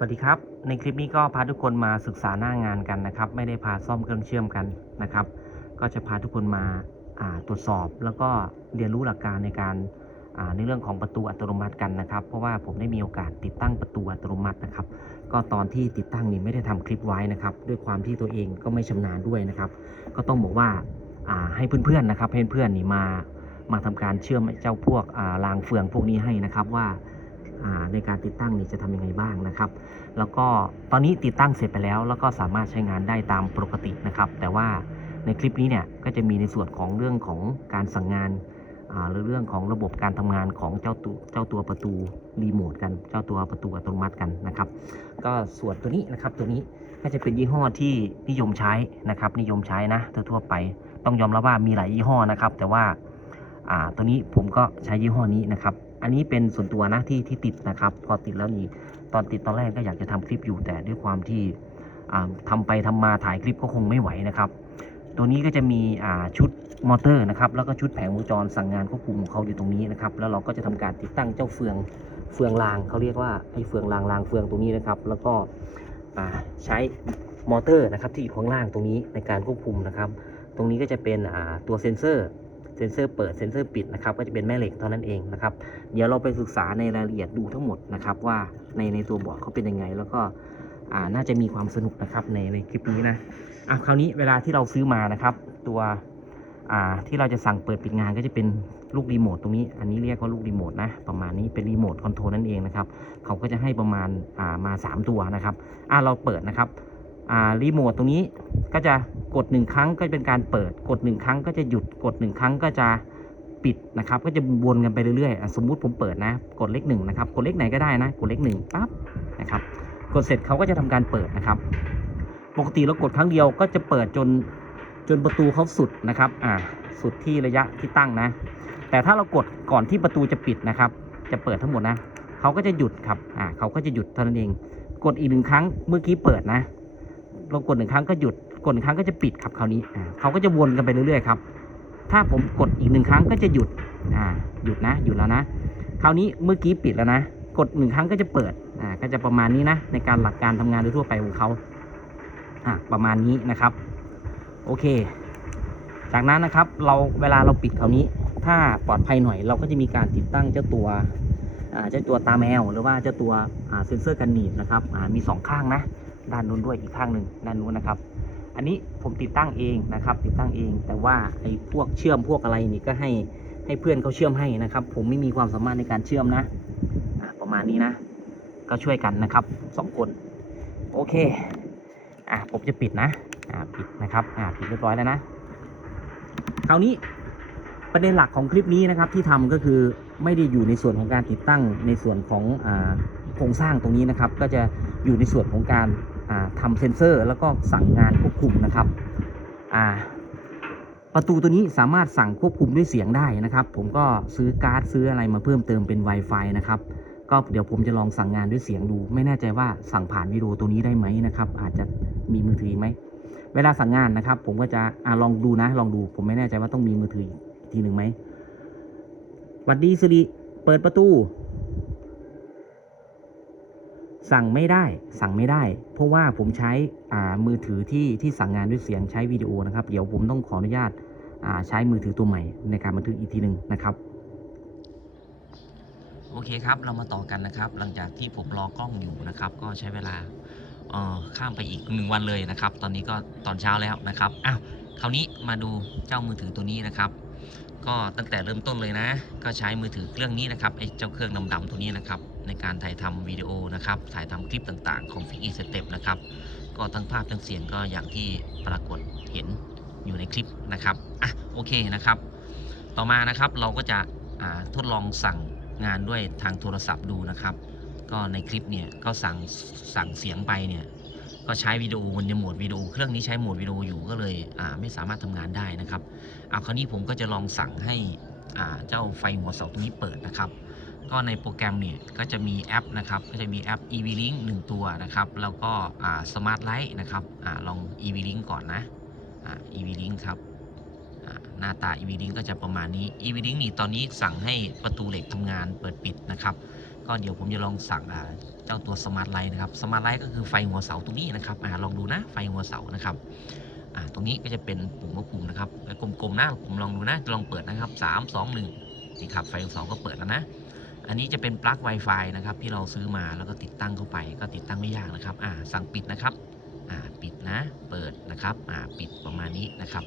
สวัสดีครับในคลิปนี้ก็พาทุกคนมาศึกษาหน้างานกันนะครับไม่ได้พาซ่อมเครื่องเชื่อมกันนะครับก็จะพาทุกคนมาตรวจสอบแล้วก็เรียนรู้หลักการในการในเรื่องของประตูอัตโนมัติกันนะครับเพราะว่าผมได้มีโอกาสติดตั้งประตูอัตโนมัตินะครับก็ตอนที่ติดตั้งนี่ไม่ได้ทำคลิปไว้นะครับด้วยความที่ตัวเองก็ไม่ชำนาญด้วยนะครับก็ต้องบอกว่าให้เพื่อนๆนะครับให้เพื่อนนี่มาทำการเชื่อมเจ้าพวกรางเฟืองพวกนี้ให้นะครับว่าในการติดตั้งนี่จะทำยังไงบ้างนะครับแล้วก็ตอนนี้ติดตั้งเสร็จไปแล้วแล้วก็สามารถใช้งานได้ตามปกตินะครับแต่ว่าในคลิปนี้เนี่ยก็จะมีในส่วนของเรื่องของการสั่งงานหรือเรื่องของระบบการทำงานของเจ้าตัวประตูรีโมทกันเจ้าตัวประตูอัตโนมัติกันนะครับก็ส่วนตัวนี้นะครับตัวนี้ก็จะเป็นยี่ห้อที่นิยมใช้นะครับนิยมใช้นะทั่วไปต้องยอมรับว่ามีหลายยี่ห้อนะครับแต่ว่าตัวนี้ผมก็ใช้ยี่ห้อนี้นะครับอันนี้เป็นส่วนตัวนะที่ติดนะครับพอติดแล้วนี่ตอนติดตอนแรกก็อยากจะทำคลิปอยู่แต่ด้วยความที่ทำไปทำมาถ่ายคลิปก็คงไม่ไหวนะครับตัวนี้ก็จะมีชุดมอเตอร์นะครับแล้วก็ชุดแผงวงจรสั่งงานควบคุมของเขาอยู่ตรงนี้นะครับแล้วเราก็จะทำการติดตั้งเจ้าเฟืองรางเขาเรียกว่าไอ้เฟืองรางเฟืองตรงนี้นะครับแล้วก็ใช้มอเตอร์นะครับที่อยู่ข้างล่างตรงนี้ในการควบคุมนะครับตรงนี้ก็จะเป็นตัวเซ็นเซอร์เปิดเซ็นเซอร์ปิดนะครับก็จะเป็นแม่เหล็กเท่านั้นเองนะครับเดี๋ยวเราไปศึกษาในรายละเอียดดูทั้งหมดนะครับว่าในตัวบอร์ดเขาเป็นยังไงแล้วก็น่าจะมีความสนุกนะครับในคลิปนี้นะคราวนี้เวลาที่เราซื้อมานะครับตัวที่เราจะสั่งเปิดปิดงานก็จะเป็นลูกรีโมทตรงนี้อันนี้เรียกว่าลูกรีโมทนะประมาณนี้เป็นรีโมทคอนโทรลนั่นเองนะครับเขาก็จะให้ประมาณมา3ตัวนะครับเราเปิดนะครับรีโมทตรงนี้ก็จะกด1ครั้งก็เป็นการเปิดกด1ครั้งก็จะหยุดกด1ครั้งก็จะปิดนะครับก็จะวนกันไปเรื่อยๆสมมุติผมเปิดนะกดเลข1นะครับกดเลขไหนก็ได้นะกดเลข1ปั๊บนะครับกดเสร็จเขาก็จะทำการเปิดนะครับปกติเรากดครั้งเดียวก็จะเปิดจนประตูเขาสุดนะครับสุดที่ระยะที่ตั้งนะแต่ถ้าเรากดก่อนที่ประตูจะปิดนะครับจะเปิดทั้งหมดนะเขาก็จะหยุดครับเขาก็จะหยุดเท่านั้นเองกดอีก1ครั้งเมื่อกี้เปิดนะเรากด1ครั้งก็หยุดกด1ครั้งก็จะปิดครับคราวนี้เขาก็จะวนกันไปเรื่อยๆครับถ้าผมกดอีก1ครั้งก็จะหยุดหยุดแล้วนะคราวนี้เมื่อกี้ปิดแล้วนะกด1ครั้งก็จะเปิดก็จะประมาณนี้นะในการหลักการทำงานโดยทั่วไปของเขาประมาณนี้นะครับโอเคจากนั้นนะครับเวลาเราปิดคราวนี้ถ้าปลอดภัยหน่อยเราก็จะมีการติดตั้งเจ้าตัวตาแมวหรือว่าเจ้าตัวเซ็นเซอร์กันหนีบนะครับมี2ข้างนะด้านนู้นด้วยอีกข้างหนึ่งด้านนู้นนะครับอันนี้ผมติดตั้งเองนะครับติดตั้งเองแต่ว่าไอ้พวกเชื่อมพวกอะไรนี่ก็ให้เพื่อนเขาเชื่อมให้นะครับผมไม่มีความสามารถในการเชื่อมนะประมาณนี้นะก็ช่วยกันนะครับ2คนโอเคผมจะปิดนะปิดนะครับปิดเรียบร้อยแล้วนะคราวนี้ประเด็นหลักของคลิปนี้นะครับที่ทำก็คือไม่ได้อยู่ในส่วนของการติดตั้งในส่วนของโครงสร้างตรงนี้นะครับก็จะอยู่ในส่วนของการทำเซ็นเซอร์แล้วก็สั่งงานควบคุมนะครับประตูตัวนี้สามารถสั่งควบคุมด้วยเสียงได้นะครับผมก็ซื้อการ์ดซื้ออะไรมาเพิ่มเติมเป็น Wi-Fi นะครับก็เดี๋ยวผมจะลองสั่งงานด้วยเสียงดูไม่แน่ใจว่าสั่งผ่านวิดีโอตัวนี้ได้ไหมนะครับอาจจะมีมือถือไหมเวลาสั่งงานนะครับผมก็จะลองดูนะลองดูผมไม่แน่ใจว่าต้องมีมือถืออีกทีหนึ่งไหมสวัสดีสิริเปิดประตูสั่งไม่ได้เพราะว่าผมใช้มือถือที่สั่งงานด้วยเสียงใช้วิดีโอนะครับเดี๋ยวผมต้องขออนุญาตใช้มือถือตัวใหม่ในการบันทึกอีกทีหนึ่งนะครับโอเคครับเรามาต่อกันนะครับหลังจากที่ผมรอกล้องอยู่นะครับก็ใช้เวลาข้ามไปอีก1วันเลยนะครับตอนนี้ก็ตอนเช้าแล้วนะครับคราวนี้มาดูเจ้ามือถือตัวนี้นะครับก็ตั้งแต่เริ่มต้นเลยนะก็ใช้มือถือเครื่องนี้นะครับไอ้เจ้าเครื่องดำๆตัวนี้นะครับในการถ่ายทำวิดีโอนะครับถ่ายทำคลิปต่างๆของ Fix Step นะครับก็ทั้งภาพทั้งเสียงก็อย่างที่ปรากฏเห็นอยู่ในคลิปนะครับโอเคนะครับต่อมานะครับเราก็จะทดลองสั่งงานด้วยทางโทรศัพท์ดูนะครับก็ในคลิปเนี่ยก็สั่งเสียงไปเนี่ยก็ใช้วิดีโอมันจะโหมดวิดีโอเครื่องนี้ใช้โหมดวิดีโออยู่ก็เลยไม่สามารถทำงานได้นะครับคราวนี้ผมก็จะลองสั่งให้เจ้าไฟหัวเสาตรงนี้เปิดนะครับก็ในโปรแกรมเนี่ยก็จะมีแอปนะครับก็จะมีแอป EV-Link 1 ตัวนะครับแล้วก็Smart Light นะครับลอง EV-Link ก่อนนะEV-Link ครับหน้าตา EV-Link ก็จะประมาณนี้ EV-Link นี่ตอนนี้สั่งให้ประตูเหล็กทำงานเปิดปิดนะครับ ก็เดี๋ยวผมจะลองสั่งเจ้าตัวสมาร์ทไลท์นะครับสมาร์ทไลท์ก็คือไฟหัวเสาตรงนี้นะครับลองดูนะไฟหัวเสานะครับตรงนี้ก็จะเป็นปุ่มควบคุมนะครับกลมๆนะผมลองดูนะลองเปิดนะครับ3 2 1นี่ครับไฟหัวเสาก็เปิดแล้วนะอันนี้จะเป็นปลั๊ก Wi-Fi นะครับที่เราซื้อมาแล้วก็ติดตั้งเข้าไปก็ติดตั้งไม่ยากนะครับสั่งปิดนะครับปิดนะเปิดนะครับปิดประมาณนี้นะครับ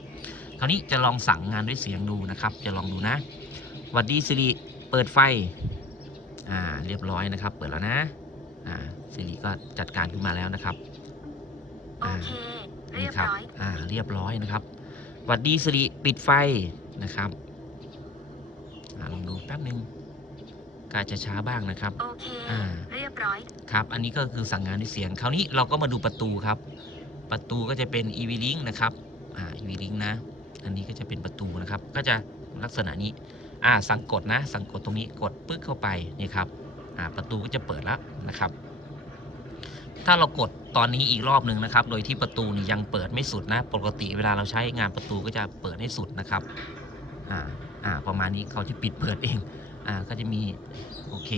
คราวนี้จะลองสั่งงานด้วยเสียงดูนะครับจะลองดูนะหวัดดีสิริเปิดไฟเรียบร้อยนะครับเปิดแล้วนะสิริก็จัดการขึ้นมาแล้วนะครับโอเคเรียบร้อยเรียบร้อยนะครับหวัดดีสิริปิดไฟนะครับลองดูแป๊บนึงก็จะช้าบ้างนะครับโอเคเรียบร้อยครับอันนี้ก็คือสั่งงานด้วยเสียงคราวนี้เราก็มาดูประตูครับประตูก็จะเป็น EV-Link นะครับEV-Link นะอันนี้ก็จะเป็นประตูนะครับก็จะลักษณะนี้สั่งกดนะสั่งกดตรงนี้กดปึ๊กเข้าไปนี่ครับประตูก็จะเปิดแล้วนะครับถ้าเรากดตอนนี้อีกรอบหนึ่งนะครับโดยที่ประตูนี่ยังเปิดไม่สุดนะปกติเวลาเราใช้งานประตูก็จะเปิดให้สุดนะครับประมาณนี้เขาจะปิดเปิดเองก็จะมีโอเค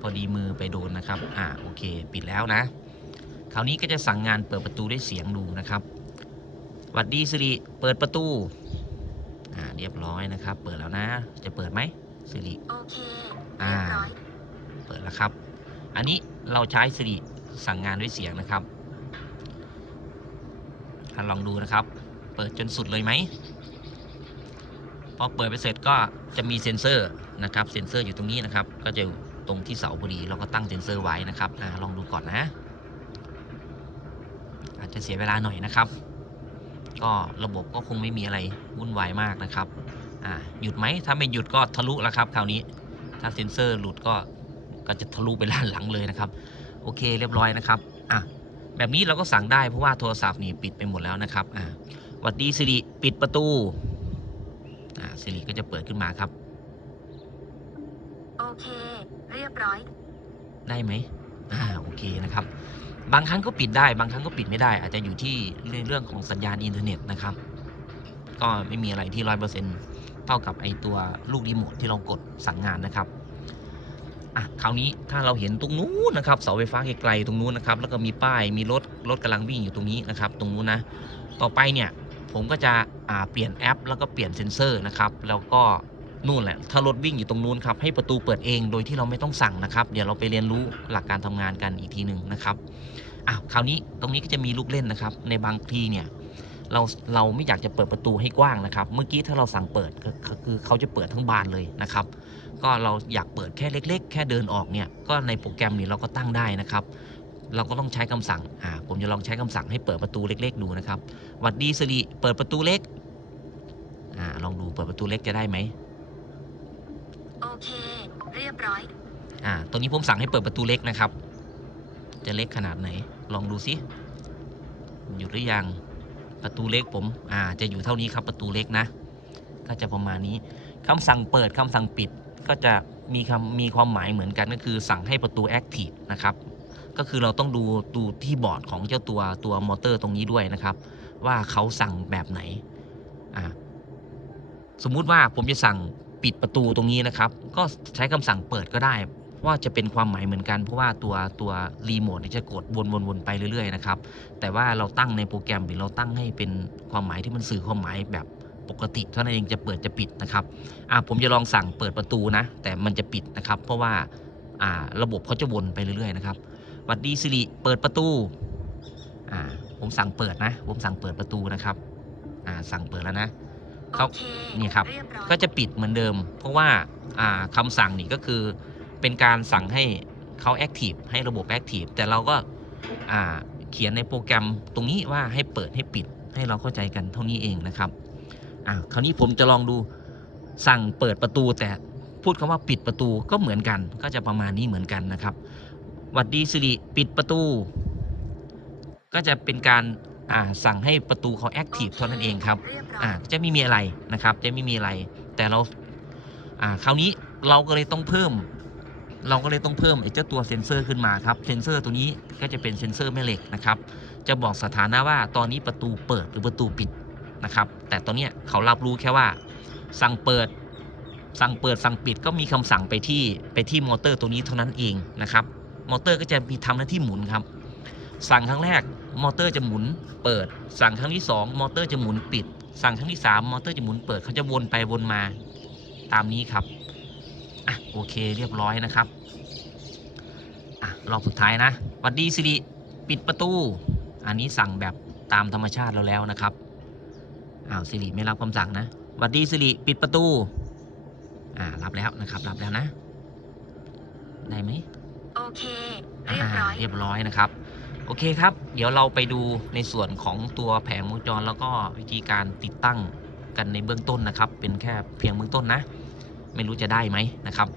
พอดีมือไปโดนนะครับโอเคปิดแล้วนะคราวนี้ก็จะสั่งงานเปิดประตูด้วยเสียงดูนะครับหวัดดีสิริเปิดประตูเรียบร้อยนะครับเปิดแล้วนะจะเปิดไหมสิริโอเคเรียบร้อยเปิดแล้วครับอันนี้เราใช้สิริสั่งงานด้วยเสียงนะครับลองดูนะครับเปิดจนสุดเลยไหมพอเปิดไปเสร็จก็จะมีเซ็นเซอร์นะครับเซ็นเซอร์อยู่ตรงนี้นะครับก็จะตรงที่เสาพอดีเราก็ตั้งเซ็นเซอร์ไว้นะครับลองดูก่อนนะอาจจะเสียเวลาหน่อยนะครับก็ระบบก็คงไม่มีอะไรวุ่นวายมากนะครับหยุดไหมถ้าไม่หยุดก็ทะลุแล้วครับคราวนี้ถ้าเซ็นเซอร์หลุดก็จะทะลุไปด้านหลังเลยนะครับโอเคเรียบร้อยนะครับแบบนี้เราก็สั่งได้เพราะว่าโทรศัพท์นี่ปิดไปหมดแล้วนะครับหวัดดีสิริปิดประตูสิริก็จะเปิดขึ้นมาครับโอเคเรียบร้อยได้ไหมโอเคนะครับบางครั้งก็ปิดได้บางครั้งก็ปิดไม่ได้อาจจะอยู่ที่เรื่องของสัญญาณอินเทอร์เน็ตนะครับก็ไม่มีอะไรที่100%เท่ากับไอตัวลูกรีโมทที่เรากดสั่งงานนะครับคราวนี้ถ้าเราเห็นตรงนู้นนะครับเสาไฟฟ้าไกลๆตรงนู้นนะครับแล้วก็มีป้ายมีรถกำลังวิ่งอยู่ตรงนี้นะครับตรงนู้นนะต่อไปเนี่ยผมก็จะเปลี่ยนแอปแล้วก็เปลี่ยนเซ็นเซอร์นะครับแล้วก็นู่นแหละถ้ารถวิ่งอยู่ตรงนู้นครับให้ประตูเปิดเองโดยที่เราไม่ต้องสั่งนะครับเดี๋ยวเราไปเรียนรู้หลักการทำงานกันอีกทีหนึ่งนะครับคราวนี้ตรงนี้ก็จะมีลูกเล่นนะครับในบางทีเนี่ยเราไม่อยากจะเปิดประตูให้กว้างนะครับเมื่อกี้ถ้าเราสั่งเปิดก็คือเขาจะเปิดทั้งบานเลยนะครับก็เราอยากเปิดแค่เล็กๆแค่เดินออกเนี่ยก็ในโปรแกรมนี้เราก็ตั้งได้นะครับเราก็ต้องใช้คำสั่งผมจะลองใช้คำสั่งให้เปิดประตูเล็กๆดูนะครับหวัดดีสิริเปิดประตูเล็กลองดูเปิดประตูเล็กจะได้ไหมโอเคเรียบร้อยตัวนี้ผมสั่งให้เปิดประตูเล็กนะครับจะเล็กขนาดไหนลองดูสิหยุดหรือยังประตูเล็กผมจะอยู่เท่านี้ครับประตูเล็กนะก็จะประมาณนี้คำสั่งเปิดคำสั่งปิดก็จะมีความหมายเหมือนกันก็คือสั่งให้ประตูแอคทีฟนะครับก็คือเราต้องดูที่บอร์ดของเจ้าตัวมอเตอร์ตรงนี้ด้วยนะครับว่าเขาสั่งแบบไหนสมมุติว่าผมจะสั่งปิดประตูตรงนี้นะครับก็ใช้คำสั่งเปิดก็ได้ว่าจะเป็นความหมายเหมือนกันเพราะว่าตัวรีโมทจะกดวนไปเรื่อยๆนะครับแต่ว่าเราตั้งในโปรแกรมหรือเราตั้งให้เป็นความหมายที่มันสื่อความหมายแบบปกติเท่านั้นเองจะเปิดจะปิดนะครับผมจะลองสั่งเปิดประตูนะแต่มันจะปิดนะครับเพราะว่าระบบเขาจะวนไปเรื่อยๆนะครับหวัดดีสิริเปิดประตูผมสั่งเปิดนะผมสั่งเปิดประตูนะครับสั่งเปิดแล้วนะเขานี่ครับก็จะปิดเหมือนเดิมเพราะว่าคำสั่งนี่ก็คือเป็นการสั่งให้เขาแอคทีฟให้ระบบแอคทีฟแต่เราก็เขียนในโปรแกรมตรงนี้ว่าให้เปิดให้ปิดให้เราเข้าใจกันเท่านี้เองนะครับคราวนี้ผมจะลองดูสั่งเปิดประตูแต่พูดคำว่าปิดประตูก็เหมือนกันก็จะประมาณนี้เหมือนกันนะครับหวัดดีสิริปิดประตูก็จะเป็นการสั่งให้ประตูเขาแอคทีฟเท่านั้นเองครับจะไม่มีอะไรนะครับจะไม่มีอะไรแต่เราคราวนี้เราก็เลยต้องเพิ่มไอ้เจ้าตัวเซ็นเซอร์ขึ้นมาครับเซ็นเซอร์ตัวนี้ก็จะเป็นเซ็นเซอร์แม่เหล็กนะครับจะบอกสถานะว่าตอนนี้ประตูเปิดหรือประตูปิดนะครับแต่ตอนนี้เขารับรู้แค่ว่าสั่งเปิด สั่งเปิดสั่งปิดก็มีคำสั่งไปที่มอเตอร์ตัวนี้เท่านั้นเองนะครับมอเตอร์ก็จะมีทำหน้าที่หมุนครับสั่งครั้งแรกมอเตอร์จะหมุนเปิดสั่งครั้งที่2มอเตอร์จะหมุนปิดสั่งครั้งที่3มอเตอร์จะหมุนเปิดเขาจะวนไปวนมาตามนี้ครับอ่ะโอเคเรียบร้อยนะครับอ่ะรอบสุดท้ายนะหวัดดีสิริปิดประตูอันนี้สั่งแบบตามธรรมชาติเราแล้วนะครับอ้าวสิริไม่รับคำสั่งนะหวัดดีสิริปิดประตูรับแล้วนะครับรับแล้วนะได้ไหม โอเค เรียบร้อย เรียบร้อยนะครับโอเคครับเดี๋ยวเราไปดูในส่วนของตัวแผงวงจรแล้วก็วิธีการติดตั้งกันในเบื้องต้นนะครับเป็นแค่เพียงเบื้องต้นนะไม่รู้จะได้ไหมนะครับ